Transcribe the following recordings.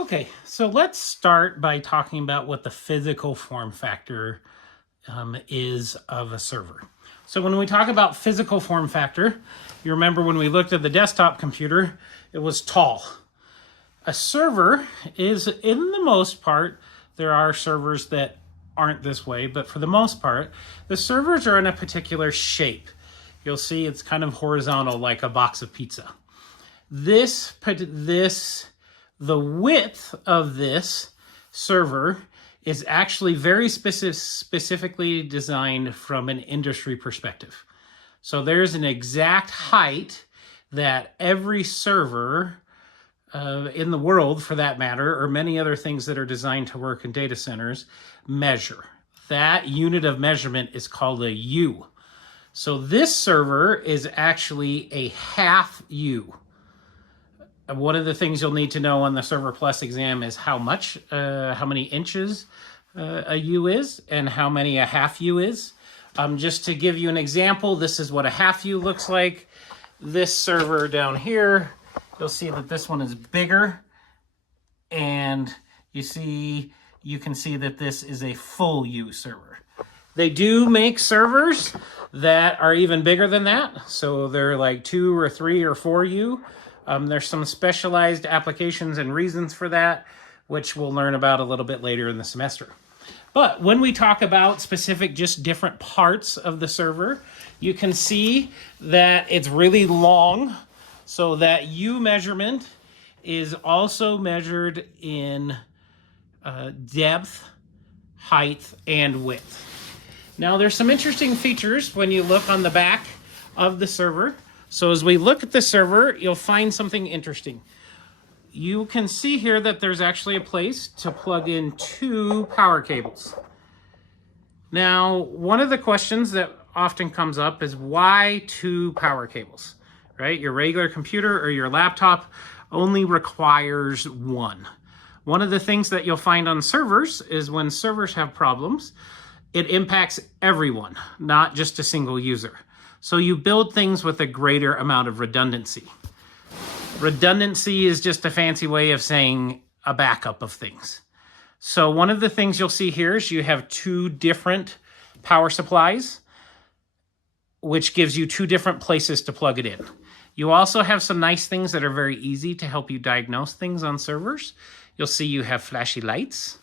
Okay, so let's start by talking about what the physical form factor is of a server. So when we talk about physical form factor, you remember when we looked at the desktop computer, it was tall. A server is, in the most part, there are servers that aren't this way, but for the most part, the servers are in a particular shape. You'll see it's kind of horizontal like a box of pizza. The width of this server is actually very specifically designed from an industry perspective. So there's an exact height that every server in the world, for that matter, or many other things that are designed to work in data centers, measure. That unit of measurement is called a U. So this server is actually a half U. One of the things you'll need to know on the Server Plus exam is how many inches a U is and how many a half U is. Just to give you an example, this is what a half U looks like. This server down here, you'll see that this one is bigger, and you can see that this is a full U server. They do make servers that are even bigger than that, so they're like 2 or 3 or 4 U. There's some specialized applications and reasons for that, which we'll learn about a little bit later in the semester. But when we talk about specific, just different parts of the server, you can see that it's really long. So that U measurement is also measured in depth, height, and width. Now, there's some interesting features when you look on the back of the server. So as we look at the server, you'll find something interesting. You can see here that there's actually a place to plug in 2 power cables. Now, one of the questions that often comes up is why 2 power cables, right? Your regular computer or your laptop only requires 1. One of the things that you'll find on servers is when servers have problems, it impacts everyone, not just a single user. So you build things with a greater amount of redundancy. Redundancy is just a fancy way of saying a backup of things. So one of the things you'll see here is you have 2 different power supplies, which gives you 2 different places to plug it in. You also have some nice things that are very easy to help you diagnose things on servers. You'll see you have flashy lights.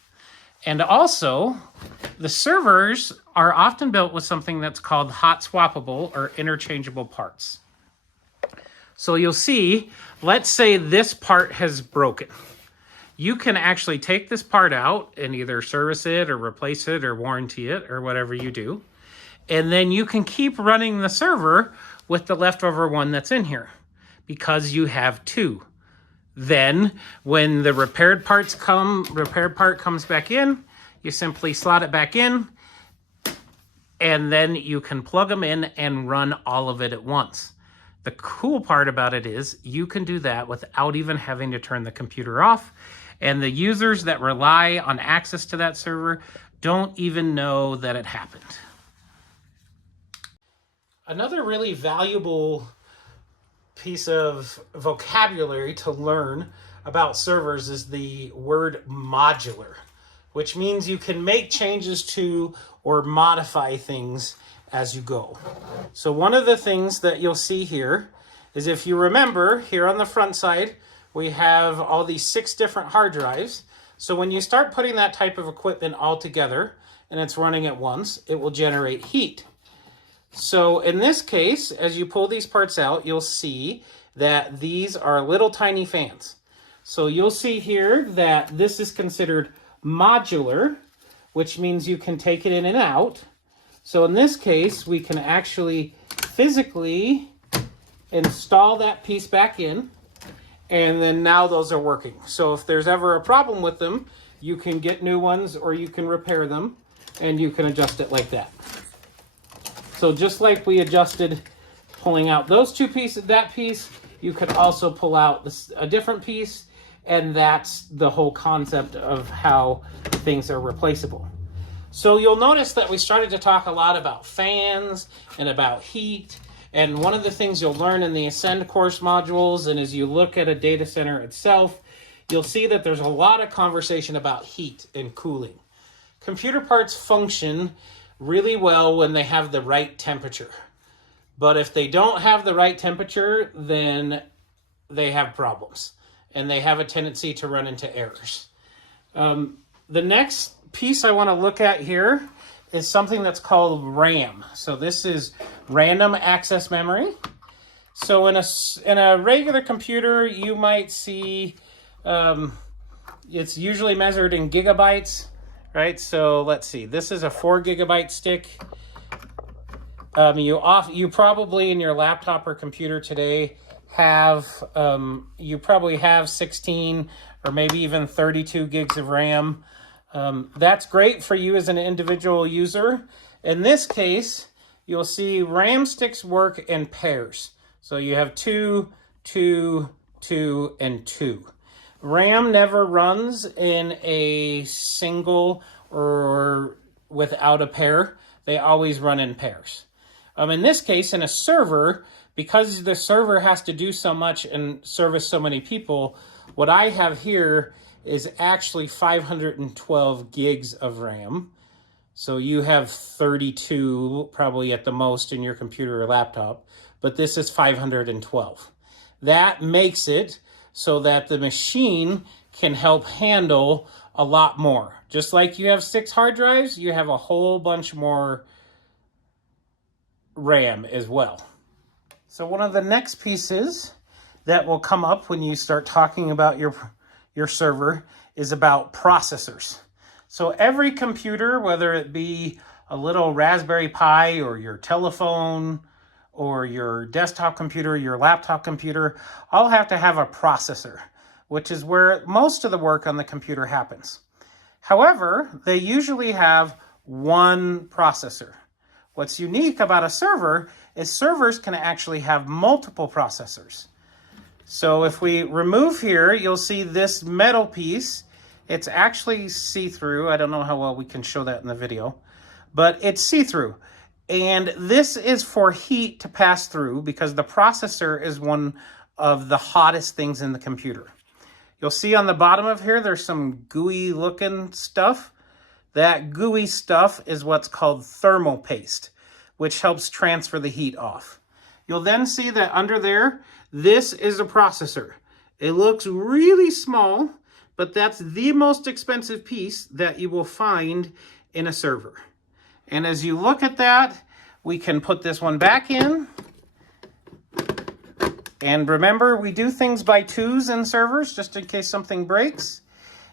And also, the servers are often built with something that's called hot swappable or interchangeable parts. So you'll see, let's say this part has broken. You can actually take this part out and either service it or replace it or warranty it or whatever you do. And then you can keep running the server with the leftover one that's in here because you have 2. Then when the repaired part comes back in, you simply slot it back in, and then you can plug them in and run all of it at once. The cool part about it is you can do that without even having to turn the computer off, and the users that rely on access to that server don't even know that it happened. Another really valuable piece of vocabulary to learn about servers is the word modular, which means you can make changes to or modify things as you go. So one of the things that you'll see here is, if you remember, here on the front side, we have all these 6 different hard drives. So when you start putting that type of equipment all together and it's running at once, it will generate heat. So in this case, as you pull these parts out, you'll see that these are little tiny fans. So you'll see here that this is considered modular, which means you can take it in and out. So in this case, we can actually physically install that piece back in, and then now those are working. So if there's ever a problem with them, you can get new ones or you can repair them, and you can adjust it like that. So just like we adjusted pulling out those 2 pieces, that piece, you could also pull out a different piece, and that's the whole concept of how things are replaceable. So you'll notice that we started to talk a lot about fans and about heat, and one of the things you'll learn in the Ascend course modules, and as you look at a data center itself, you'll see that there's a lot of conversation about heat and cooling. Computer parts function really well when they have the right temperature. But if they don't have the right temperature, then they have problems. And they have a tendency to run into errors. The next piece I want to look at here is something that's called RAM. So this is random access memory. So in a regular computer, you might see it's usually measured in gigabytes, right? So let's see. This is a 4 gigabyte stick. You probably in your laptop or computer today have you probably have 16 or maybe even 32 gigs of RAM. That's great for you as an individual user. In this case, you'll see RAM sticks work in pairs. So you have 2, 2, 2, and 2. RAM never runs in a single or without a pair. They always run in pairs. In this case, in a server, because the server has to do so much and service so many people, what I have here is actually 512 gigs of RAM. So you have 32 probably at the most in your computer or laptop, but this is 512. That makes it so that the machine can help handle a lot more. Just like you have 6 hard drives, you have a whole bunch more RAM as well. So one of the next pieces that will come up when you start talking about your server is about processors. So every computer, whether it be a little Raspberry Pi or your telephone or your desktop computer, your laptop computer, all have to have a processor, which is where most of the work on the computer happens. However, they usually have one processor. What's unique about a server is servers can actually have multiple processors. So if we remove here, you'll see this metal piece. It's actually see-through. I don't know how well we can show that in the video, but it's see-through. And this is for heat to pass through because the processor is one of the hottest things in the computer. You'll see on the bottom of here, there's some gooey looking stuff. That gooey stuff is what's called thermal paste, which helps transfer the heat off. You'll then see that under there, this is a processor. It looks really small, but that's the most expensive piece that you will find in a server. And as you look at that, we can put this one back in. And remember, we do things by twos in servers, just in case something breaks.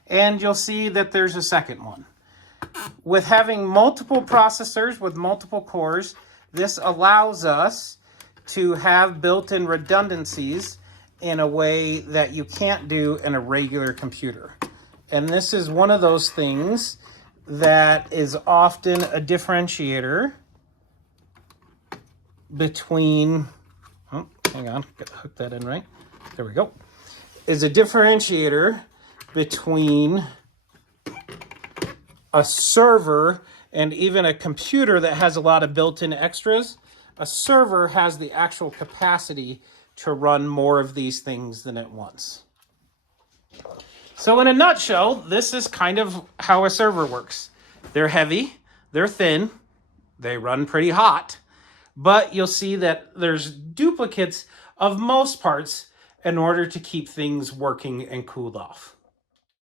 And you'll see that there's a second one. With having multiple processors with multiple cores, this allows us to have built-in redundancies in a way that you can't do in a regular computer. And this is one of those things that is often a differentiator between, oh, hang on, gotta hook that in right. There we go. Is a differentiator between a server and even a computer that has a lot of built-in extras. A server has the actual capacity to run more of these things than at once. So in a nutshell, this is kind of how a server works. They're heavy, they're thin, they run pretty hot, but you'll see that there's duplicates of most parts in order to keep things working and cooled off.